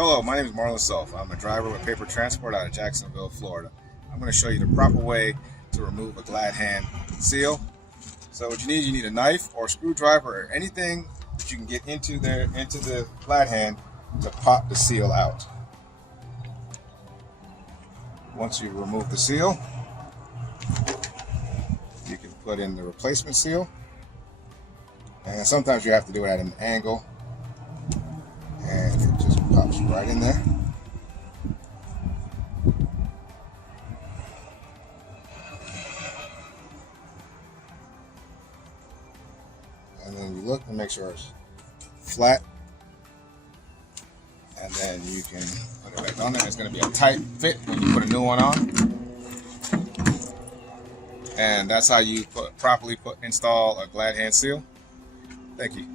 Hello, my name is Marlon Self. I'm a driver with Paper Transport out of Jacksonville, Florida. I'm going to show you the proper way to remove a glad hand seal. So what you need a knife or a screwdriver or anything that you can get into the glad hand to pop the seal out. Once you remove the seal, you can put in the replacement seal. And sometimes you have to do it at an angle, and it just pops right in there. And then you look and make sure it's flat, and then you can put it back on there. It's going to be a tight fit when you put a new one on, and that's how you properly install a glad hand seal. Thank you.